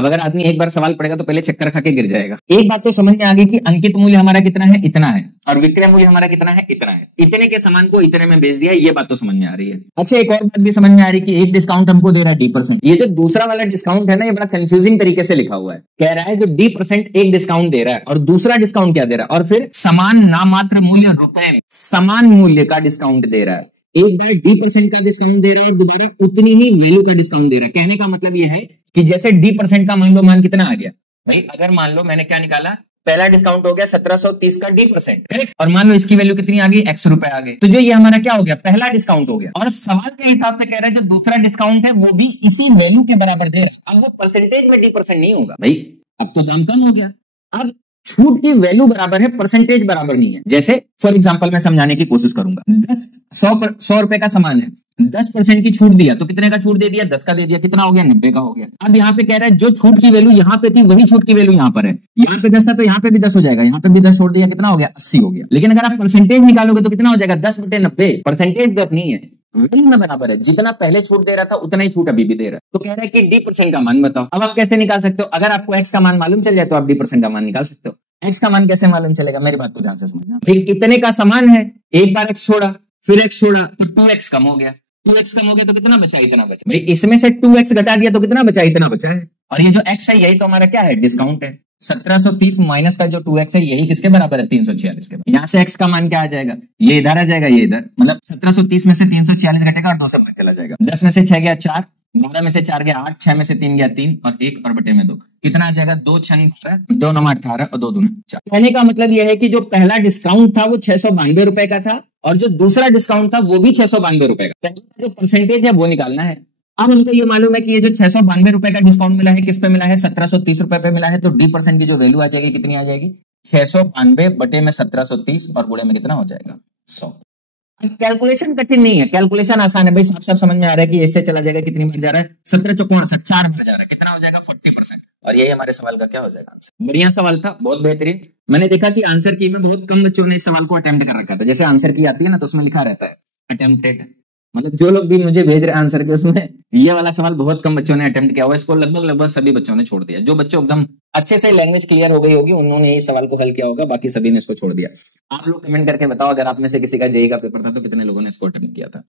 अब अगर आदमी एक बार सवाल पढ़ेगा तो पहले चक्कर खा के गिर जाएगा। एक बात तो समझ में आ गई कि अंकित मूल्य हमारा कितना है, इतना है, और विक्रय मूल्य हमारा कितना है, इतना है। इतने के सामान को इतने में बेच दिया, ये बात तो समझ में आ रही है। अच्छा, एक और बात भी समझ में आ रही है कि एक डिस्काउंट हमको दे रहा है D%। ये जो दूसरा वाला डिस्काउंट है ना, ये बड़ा कंफ्यूजिंग तरीके से लिखा हुआ है। कह रहा है जो D% एक डिस्काउंट दे रहा है और दूसरा डिस्काउंट क्या दे रहा है, और फिर समान नामात्र मूल्य रुपए में समान मूल्य का डिस्काउंट दे रहा है। एक बार D% का डिस्काउंट दे रहा है और दोबारा उतनी ही वैल्यू का डिस्काउंट दे रहा है। कहने का मतलब यह है कि जैसे D% का मान लो, मान कितना आ गया भाई, अगर मान लो मैंने क्या निकाला, पहला डिस्काउंट हो गया 1730 का D%, करेक्ट, और मान लो इसकी वैल्यू कितनी आ गई, X रुपए आ गए, तो जो ये हमारा क्या हो गया, पहला डिस्काउंट हो गया। और सवाल के हिसाब से कह रहा है जो दूसरा डिस्काउंट है वो भी इसी वैल्यू के बराबर दे रहा है। अब वो परसेंटेज में D% नहीं होगा भाई, अब तो दाम कम हो गया। अब छूट की वैल्यू बराबर है, परसेंटेज बराबर नहीं है। जैसे फॉर एग्जांपल मैं समझाने की कोशिश करूंगा, 100 रुपए का सामान है, 10% की छूट दिया तो कितने का छूट दे दिया, 10 का दे दिया, कितना हो गया, 90 का हो गया। अब यहाँ पे कह रहा है जो छूट की वैल्यू यहाँ पे थी वही छूट की वैल्यू यहाँ पर है। यहाँ पे 10 था तो यहाँ पे भी 10 हो जाएगा, यहाँ पे भी 10 छोड़ दिया, कितना हो गया, 80 हो गया। लेकिन अगर आप परसेंटेज निकालोगे तो कितना हो जाएगा, 10/90। परसेंटेज 10 नहीं है, वैल्यू में बराबर है। जितना पहले छूट दे रहा था उतना ही छूट अभी भी दे रहा है। तो कह रहा है कि D% का मान बताओ। अब आप कैसे निकाल सकते हो, अगर आपको X का मान मालूम चल जाए तो आप D% का मान निकाल सकते हो। X का मान कैसे मालूम चलेगा, मेरी बात को ध्यान से समझना भाई। कितने का सामान है, एक बार X छोड़ा, फिर X छोड़ा तो 2X कम हो गया, 2X कम हो गया तो कितना बचा, इतना बचा। भाई इसमें से 2X घटा दिया तो कितना बचा, इतना बचा है। और ये जो X है यही तो हमारा क्या है, डिस्काउंट है। 1730 माइनस का जो 2X है यही किसके बराबर है, 346 के बराबर। यहाँ से X का मान क्या आ जाएगा, ये इधर आ जाएगा, ये इधर, मतलब 1730 में से 346 घटेगा और 2 से भाग चला जाएगा। 10 में से 6 गया 4, 12 में से 4 गया 8, 6 में से 3 गया 3 और 1 और बटे में 2, कितना आ जाएगा, 2 6 12, 2 9 18 और 2 2 4। कहने का मतलब यह है कि जो पहला डिस्काउंट था वो 692 रुपए का था और जो दूसरा डिस्काउंट था वो भी 692 रुपए का। जो परसेंटेज है वो निकालना है। अब हमको ये मालूम है कि ये जो 692 रुपए का डिस्काउंट मिला है किस पे मिला है, 1730 रुपए पे मिला है। तो D% की जो वैल्यू आ जाएगी कितनी आ जाएगी, 692 बटे में 1730 और गुणे में कितना हो जाएगा, 100। कैलकुलेशन कठिन नहीं है, कैलकुलेशन आसान है भाई, साफ साफ समझ में आ रहा है कि इससे चला जाएगा, कितनी बार जा रहा है, 17 चौकों 4 बार जा रहा है, कितना हो जाएगा, 40%। और यही हमारे सवाल का क्या हो जाएगा आंसर। बढ़िया सवाल था, बहुत बेहतरीन। मैंने देखा कि आंसर की में बहुत कम बच्चों ने इस सवाल को अटेम्प्ट कर रखा था। जैसे आंसर की आती है ना तो उसमें लिखा रहता है अटेम्प्टेड, मतलब जो लोग भी मुझे भेज रहे हैं आंसर के, उसमें ये वाला सवाल बहुत कम बच्चों ने अटेम्प्ट किया हुआ। इसको लगभग सभी बच्चों ने छोड़ दिया। जो बच्चों एकदम अच्छे से लैंग्वेज क्लियर हो गई होगी उन्होंने इस सवाल को हल किया होगा, बाकी सभी ने इसको छोड़ दिया। आप लोग कमेंट करके बताओ, अगर आप में से किसी का जेईई का पेपर था तो कितने लोगों ने इसको अटेम्प्ट किया था।